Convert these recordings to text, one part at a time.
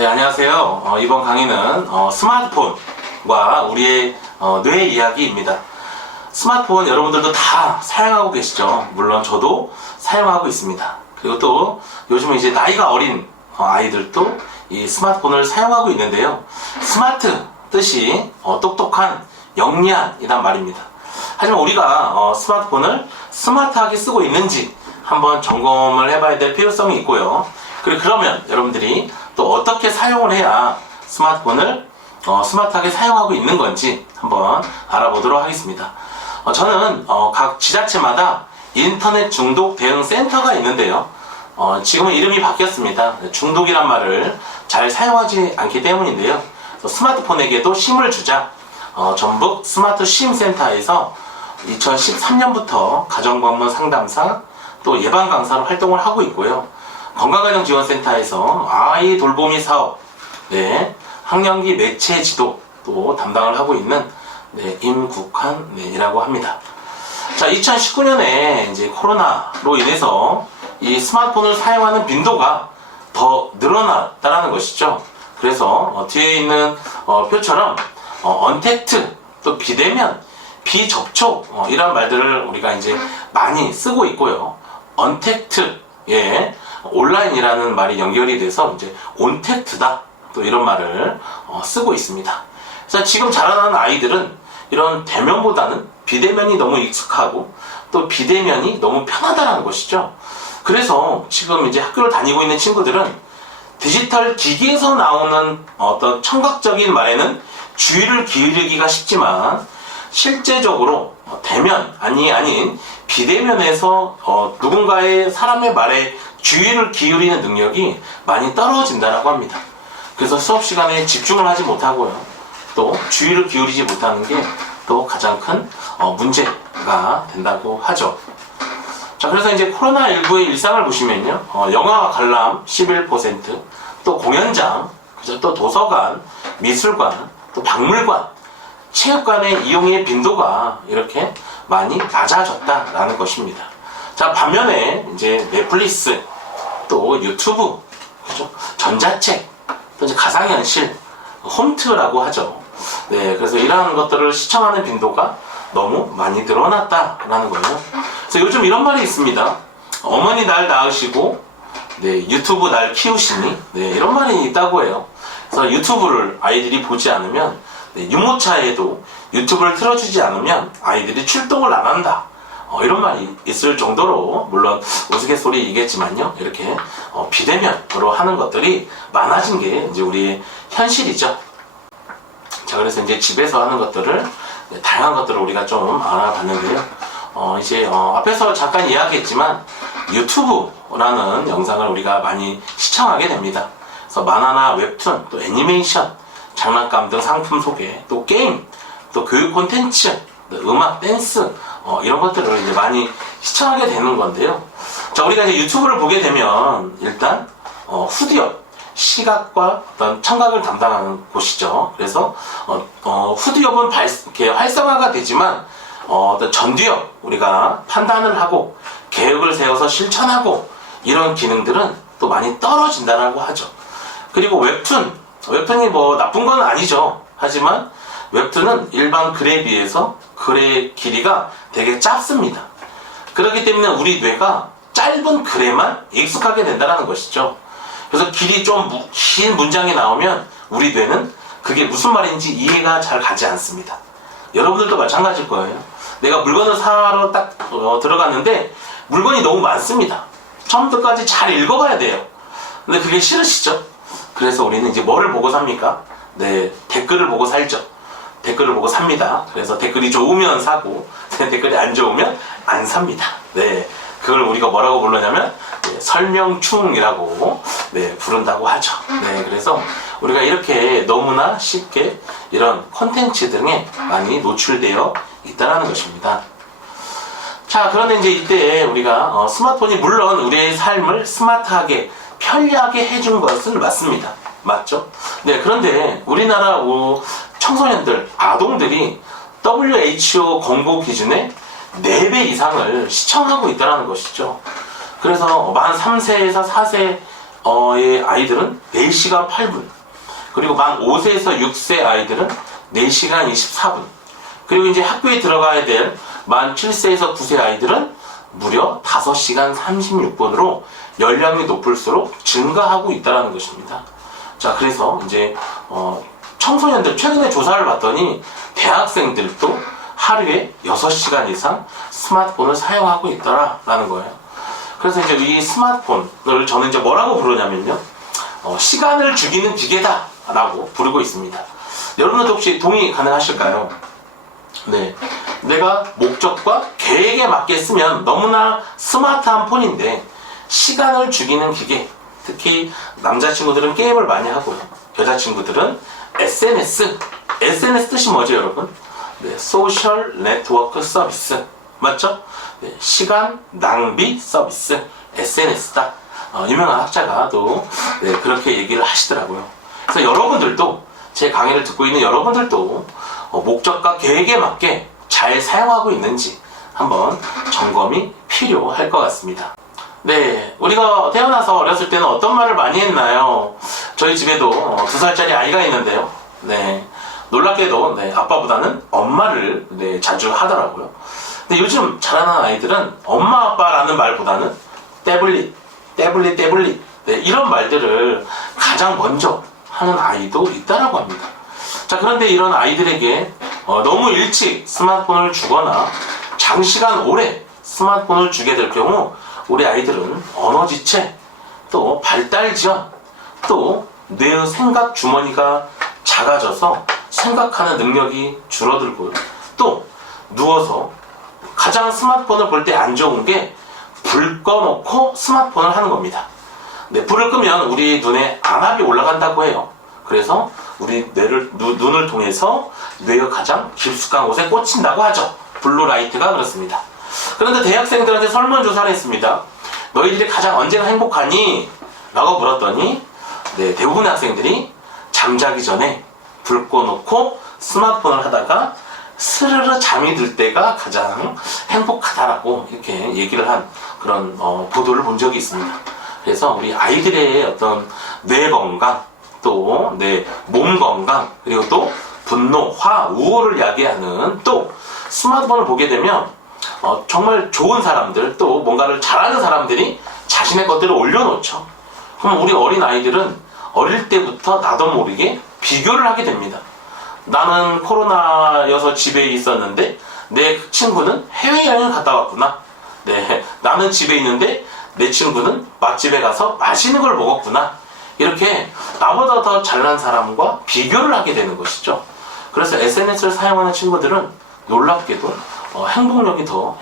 네, 안녕하세요. 이번 강의는 스마트폰과 우리의 뇌 이야기입니다. 스마트폰 여러분들도 다 사용하고 계시죠? 물론 저도 사용하고 있습니다. 그리고 또 요즘은 이제 나이가 어린 아이들도 이 스마트폰을 사용하고 있는데요. 스마트 뜻이 똑똑한, 영리한이란 말입니다. 하지만 우리가 스마트폰을 스마트하게 쓰고 있는지 한번 점검을 해봐야 될 필요성이 있고요. 그리고 그러면 여러분들이 또 어떻게 사용을 해야 스마트폰을 스마트하게 사용하고 있는 건지 한번 알아보도록 하겠습니다. 저는 각 지자체마다 인터넷 중독 대응 센터가 있는데요. 지금은 이름이 바뀌었습니다. 중독이란 말을 잘 사용하지 않기 때문인데요. 스마트폰에게도 심을 주자 전북 스마트 심센터에서 2013년부터 가정방문 상담사 또 예방 강사로 활동을 하고 있고요. 건강가정지원센터에서 아이 돌보미 사업, 학령기 매체 지도 또 담당을 하고 있는 임국환이라고 합니다. 자, 2019년에 이제 코로나로 인해서 이 스마트폰을 사용하는 빈도가 더 늘어났다는 것이죠. 그래서 뒤에 있는 표처럼 언택트, 또 비대면, 비접촉 이런 말들을 우리가 이제 많이 쓰고 있고요. 언택트, 온라인이라는 말이 연결이 돼서 이제 온택트다, 또 이런 말을 쓰고 있습니다. 그래서 지금 자라나는 아이들은 이런 대면보다는 비대면이 너무 익숙하고 또 비대면이 너무 편하다는 것이죠. 그래서 지금 이제 학교를 다니고 있는 친구들은 디지털 기기에서 나오는 어떤 청각적인 말에는 주의를 기울이기가 쉽지만 실제적으로 대면 아닌 비대면에서 누군가의 사람의 말에 주의를 기울이는 능력이 많이 떨어진다고 합니다. 그래서 수업 시간에 집중을 하지 못하고요. 또 주의를 기울이지 못하는 게 또 가장 큰 문제가 된다고 하죠. 자, 그래서 이제 코로나19의 일상을 보시면요. 영화 관람 11%, 또 공연장, 또 도서관, 미술관, 또 박물관, 체육관의 이용의 빈도가 이렇게 많이 낮아졌다라는 것입니다. 자, 반면에 이제 넷플릭스, 또 유튜브, 그죠? 전자책, 또 이제 가상현실, 홈트라고 하죠. 그래서 이러한 것들을 시청하는 빈도가 너무 많이 늘어났다라는 거예요. 그래서 요즘 이런 말이 있습니다. 어머니 날 낳으시고, 유튜브 날 키우시니, 이런 말이 있다고 해요. 그래서 유튜브를 아이들이 보지 않으면, 유모차에도 유튜브를 틀어주지 않으면 아이들이 출동을 안 한다. 이런 말이 있을 정도로, 물론 우스갯소리이겠지만요, 이렇게 비대면으로 하는 것들이 많아진 게 이제 우리의 현실이죠. 자, 그래서 이제 집에서 하는 것들을, 다양한 것들을 우리가 좀 알아봤는데요. 이제 앞에서 잠깐 이야기했지만 유튜브라는 영상을 우리가 많이 시청하게 됩니다. 그래서 만화나 웹툰, 또 애니메이션, 장난감 등 상품 소개, 또 게임, 또 교육 콘텐츠, 음악, 댄스, 이런 것들을 이제 많이 시청하게 되는 건데요. 자, 우리가 이제 유튜브를 보게 되면 일단 후디업, 시각과 어떤 청각을 담당하는 곳이죠. 그래서 후디업은 이렇게 활성화가 되지만 어떤 전두엽, 우리가 판단을 하고 계획을 세워서 실천하고 이런 기능들은 또 많이 떨어진다고 하죠. 그리고 웹툰이 뭐 나쁜 건 아니죠. 하지만 웹툰은 일반 글에 비해서 글의 길이가 되게 짧습니다. 그렇기 때문에 우리 뇌가 짧은 글에만 익숙하게 된다는 것이죠. 그래서 길이 좀 긴 문장이 나오면 우리 뇌는 그게 무슨 말인지 이해가 잘 가지 않습니다. 여러분들도 마찬가지일 거예요. 내가 물건을 사러 딱 들어갔는데 물건이 너무 많습니다. 처음부터까지 잘 읽어봐야 돼요. 근데 그게 싫으시죠? 그래서 우리는 이제 뭐를 보고 삽니까? 댓글을 보고 살죠. 댓글을 보고 삽니다. 그래서 댓글이 좋으면 사고, 댓글이 안 좋으면 안 삽니다. 그걸 우리가 뭐라고 부르냐면 설명충이라고 부른다고 하죠. 그래서 우리가 이렇게 너무나 쉽게 이런 콘텐츠 등에 많이 노출되어 있다는 것입니다. 자, 그런데 이제 이때 우리가 스마트폰이 물론 우리의 삶을 스마트하게 편리하게 해준 것은 맞습니다. 맞죠? 그런데 우리나라 청소년들, 아동들이 WHO 권고 기준의 4배 이상을 시청하고 있다는 것이죠. 그래서 만 3세에서 4세 의 아이들은 4시간 8분, 그리고 만 5세에서 6세 아이들은 4시간 24분, 그리고 이제 학교에 들어가야 될 만 7세에서 9세 아이들은 무려 5시간 36분으로 연령이 높을수록 증가하고 있다는 것입니다. 자, 그래서 이제 청소년들 최근에 조사를 봤더니 대학생들도 하루에 6시간 이상 스마트폰을 사용하고 있더라라는 거예요. 그래서 이제 이 스마트폰을 저는 이제 뭐라고 부르냐면요, 시간을 죽이는 기계다라고 부르고 있습니다. 여러분들도 혹시 동의 가능하실까요? 네, 내가 목적과 계획에 맞게 쓰면 너무나 스마트한 폰인데 시간을 죽이는 기계, 특히 남자친구들은 게임을 많이 하고요, 여자친구들은 SNS 뜻이 뭐죠 여러분? 네, 소셜 네트워크 서비스 맞죠? 네, 시간 낭비 서비스 SNS다. 유명한 학자가 또 그렇게 얘기를 하시더라고요. 그래서 여러분들도, 제 강의를 듣고 있는 여러분들도 목적과 계획에 맞게 잘 사용하고 있는지 한번 점검이 필요할 것 같습니다. 네, 우리가 태어나서 어렸을 때는 어떤 말을 많이 했나요? 저희 집에도 2살짜리 아이가 있는데요. 네, 놀랍게도 아빠보다는 엄마를 자주 하더라고요. 근데 요즘 자라는 아이들은 엄마 아빠라는 말보다는 태블릿 이런 말들을 가장 먼저 하는 아이도 있다라고 합니다. 자, 그런데 이런 아이들에게 너무 일찍 스마트폰을 주거나 장시간 오래 스마트폰을 주게 될 경우 우리 아이들은 언어지체, 또 발달 지연, 또 뇌의 생각 주머니가 작아져서 생각하는 능력이 줄어들고요. 또 누워서 가장 스마트폰을 볼 때 안 좋은 게 불 꺼놓고 스마트폰을 하는 겁니다. 네, 불을 끄면 우리 눈에 안압이 올라간다고 해요. 그래서 우리 눈을 통해서 뇌의 가장 깊숙한 곳에 꽂힌다고 하죠. 블루라이트가 그렇습니다. 그런데 대학생들한테 설문조사를 했습니다. 너희들이 가장 언제가 행복하니? 라고 물었더니 대부분의 학생들이 잠자기 전에 불 꺼놓고 스마트폰을 하다가 스르르 잠이 들 때가 가장 행복하다라고 이렇게 얘기를 한 그런 보도를 본 적이 있습니다. 그래서 우리 아이들의 어떤 뇌 건강, 또 몸 건강, 그리고 또 분노, 화, 우울을 야기하는, 또 스마트폰을 보게 되면 정말 좋은 사람들, 또 뭔가를 잘하는 사람들이 자신의 것들을 올려놓죠. 그럼 우리 어린 아이들은 어릴 때부터 나도 모르게 비교를 하게 됩니다. 나는 코로나여서 집에 있었는데 내 친구는 해외여행을 갔다 왔구나. 나는 집에 있는데 내 친구는 맛집에 가서 맛있는 걸 먹었구나. 이렇게 나보다 더 잘난 사람과 비교를 하게 되는 것이죠. 그래서 SNS를 사용하는 친구들은 놀랍게도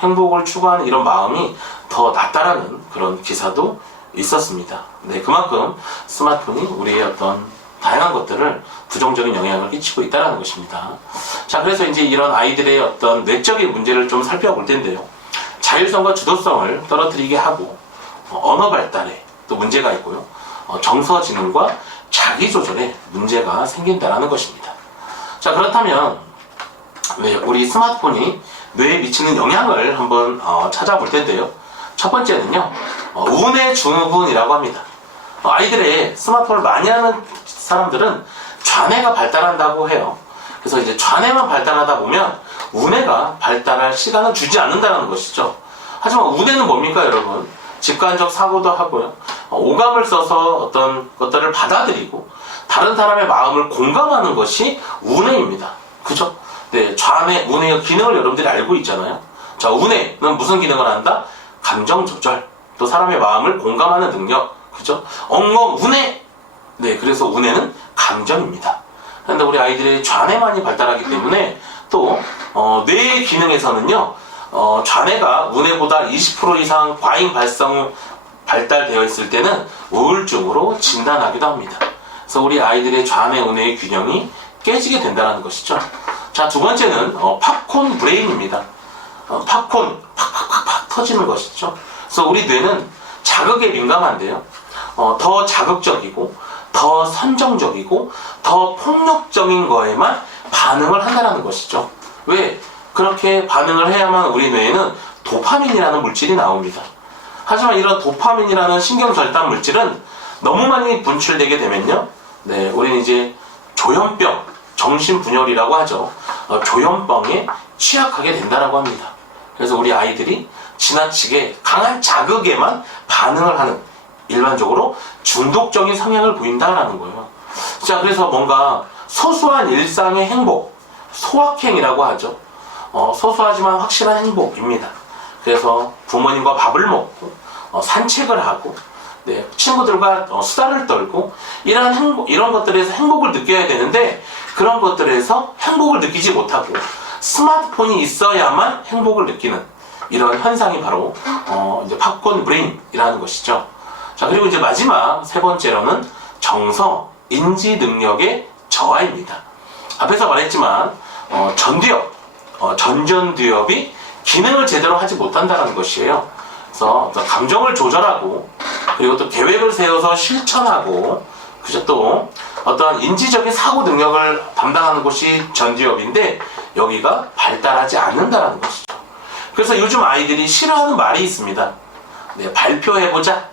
행복을 추구하는 이런 마음이 더 낮다라는 그런 기사도 있었습니다. 그만큼 스마트폰이 우리의 어떤 다양한 것들을 부정적인 영향을 끼치고 있다는 것입니다. 자, 그래서 이제 이런 아이들의 어떤 뇌적인 문제를 좀 살펴볼 텐데요. 자율성과 주도성을 떨어뜨리게 하고 언어 발달에 또 문제가 있고요. 정서지능과 자기조절에 문제가 생긴다는 것입니다. 자, 그렇다면 우리 스마트폰이 뇌에 미치는 영향을 한번 찾아볼 텐데요. 첫 번째는요, 우뇌 증후군이라고 합니다. 아이들의 스마트폰을 많이 하는 사람들은 좌뇌가 발달한다고 해요. 그래서 이제 좌뇌만 발달하다 보면 우뇌가 발달할 시간을 주지 않는다는 것이죠. 하지만 우뇌는 뭡니까 여러분? 직관적 사고도 하고요, 오감을 써서 어떤 것들을 받아들이고 다른 사람의 마음을 공감하는 것이 우뇌입니다. 그죠? 좌뇌, 우뇌의 기능을 여러분들이 알고 있잖아요. 자, 우뇌는 무슨 기능을 한다? 감정 조절, 또 사람의 마음을 공감하는 능력, 그죠? 우뇌! 그래서 우뇌는 감정입니다. 그런데 우리 아이들이 좌뇌만이 발달하기 때문에 또 뇌의 기능에서는요, 좌뇌가 우뇌보다 20% 이상 과잉 발달되어 있을 때는 우울증으로 진단하기도 합니다. 그래서 우리 아이들의 좌뇌, 우뇌의 균형이 깨지게 된다는 것이죠. 자, 두 번째는 팝콘 브레인입니다. 팝콘 팍팍팍팍 터지는 것이죠. 그래서 우리 뇌는 자극에 민감한데요, 더 자극적이고 더 선정적이고 더 폭력적인 거에만 반응을 한다는 것이죠. 왜? 그렇게 반응을 해야만 우리 뇌에는 도파민이라는 물질이 나옵니다. 하지만 이런 도파민이라는 신경절단 물질은 너무 많이 분출되게 되면요, 네, 우리는 이제 조현병, 정신분열이라고 하죠. 조현병에 취약하게 된다라고 합니다. 그래서 우리 아이들이 지나치게 강한 자극에만 반응을 하는, 일반적으로 중독적인 성향을 보인다라는 거예요. 자, 그래서 뭔가 소소한 일상의 행복, 소확행이라고 하죠. 소소하지만 확실한 행복입니다. 그래서 부모님과 밥을 먹고 산책을 하고, 네, 친구들과 수다를 떨고, 이런 것들에서 행복을 느껴야 되는데, 그런 것들에서 행복을 느끼지 못하고 스마트폰이 있어야만 행복을 느끼는 이런 현상이 바로 이제 팝콘 브레인이라는 것이죠. 자, 그리고 이제 마지막 세 번째로는 정서, 인지 능력의 저하입니다. 앞에서 말했지만 전두엽이 기능을 제대로 하지 못한다는 것이에요. 그래서 감정을 조절하고, 그리고 또 계획을 세워서 실천하고, 그죠? 또 어떠한 인지적인 사고 능력을 담당하는 곳이 전두엽인데, 여기가 발달하지 않는다는 것이죠. 그래서 요즘 아이들이 싫어하는 말이 있습니다. 네, 발표해보자,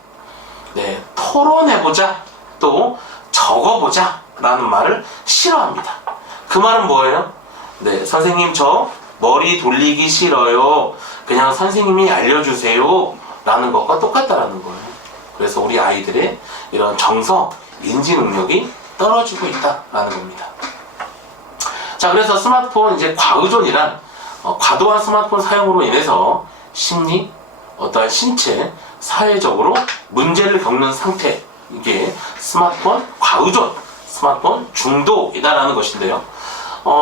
네, 토론해보자, 또 적어보자 라는 말을 싫어합니다. 그 말은 뭐예요? 네, 선생님 저 머리 돌리기 싫어요, 그냥 선생님이 알려주세요 라는 것과 똑같다라는 거예요. 그래서 우리 아이들의 이런 정서, 인지 능력이 떨어지고 있다라는 겁니다. 자, 그래서 스마트폰 이제 과의존이란 과도한 스마트폰 사용으로 인해서 심리, 어떠한 신체, 사회적으로 문제를 겪는 상태, 이게 스마트폰 과의존, 스마트폰 중독이다라는 것인데요.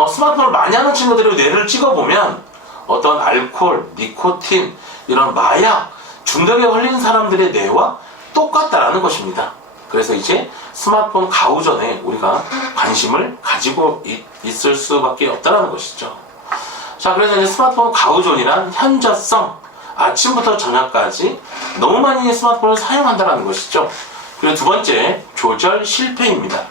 스마트폰을 많이 하는 친구들의 뇌를 찍어보면 어떤 알코올, 니코틴, 이런 마약, 중독에 걸린 사람들의 뇌와 똑같다라는 것입니다. 그래서 이제 스마트폰 과의존에 우리가 관심을 가지고 있을 수밖에 없다는 것이죠. 자, 그래서 이제 스마트폰 과의존이란 현저성, 아침부터 저녁까지 너무 많이 스마트폰을 사용한다는 것이죠. 그리고 두 번째, 조절 실패입니다.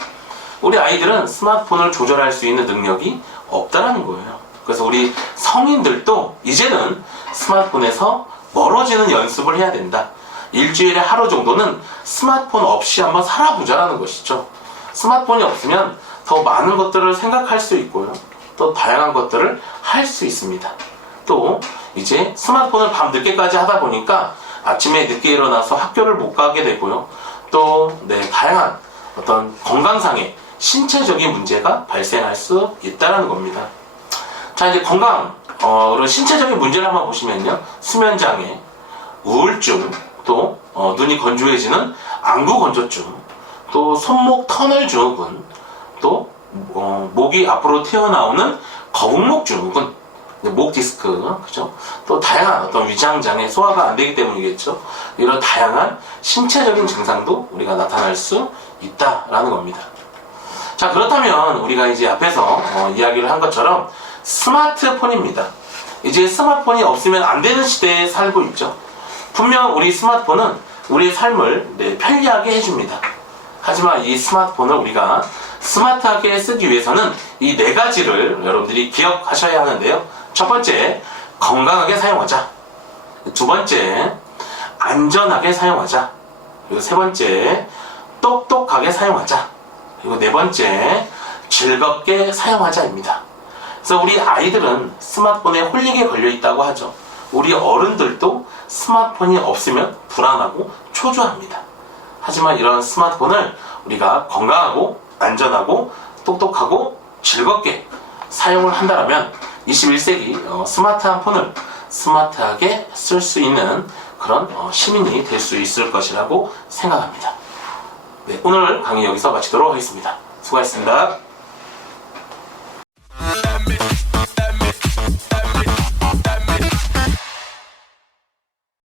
우리 아이들은 스마트폰을 조절할 수 있는 능력이 없다는 거예요. 그래서 우리 성인들도 이제는 스마트폰에서 멀어지는 연습을 해야 된다. 일주일에 하루 정도는 스마트폰 없이 한번 살아보자라는 것이죠. 스마트폰이 없으면 더 많은 것들을 생각할 수 있고요, 또 다양한 것들을 할 수 있습니다. 또 이제 스마트폰을 밤 늦게까지 하다 보니까 아침에 늦게 일어나서 학교를 못 가게 되고요, 또 다양한 어떤 건강상의 신체적인 문제가 발생할 수 있다는 겁니다. 자, 이제 건강으로 신체적인 문제를 한번 보시면요, 수면장애, 우울증, 또 눈이 건조해지는 안구 건조증, 또 손목 터널 증후군, 또 목이 앞으로 튀어나오는 거북목 증후군, 목 디스크, 그죠? 또 다양한 어떤 위장장애, 소화가 안 되기 때문이겠죠. 이런 다양한 신체적인 증상도 우리가 나타날 수 있다라는 겁니다. 자, 그렇다면 우리가 이제 앞에서 이야기를 한 것처럼 스마트폰입니다. 이제 스마트폰이 없으면 안 되는 시대에 살고 있죠. 분명 우리 스마트폰은 우리의 삶을 편리하게 해줍니다. 하지만 이 스마트폰을 우리가 스마트하게 쓰기 위해서는 이 네 가지를 여러분들이 기억하셔야 하는데요. 첫 번째, 건강하게 사용하자. 두 번째, 안전하게 사용하자. 그리고 세 번째, 똑똑하게 사용하자. 그리고 네 번째, 즐겁게 사용하자입니다. 그래서 우리 아이들은 스마트폰에 홀리게 걸려 있다고 하죠. 우리 어른들도 스마트폰이 없으면 불안하고 초조합니다. 하지만 이런 스마트폰을 우리가 건강하고 안전하고 똑똑하고 즐겁게 사용을 한다면 21세기 스마트한 폰을 스마트하게 쓸 수 있는 그런 시민이 될 수 있을 것이라고 생각합니다. 네, 오늘 강의 여기서 마치도록 하겠습니다. 수고하셨습니다.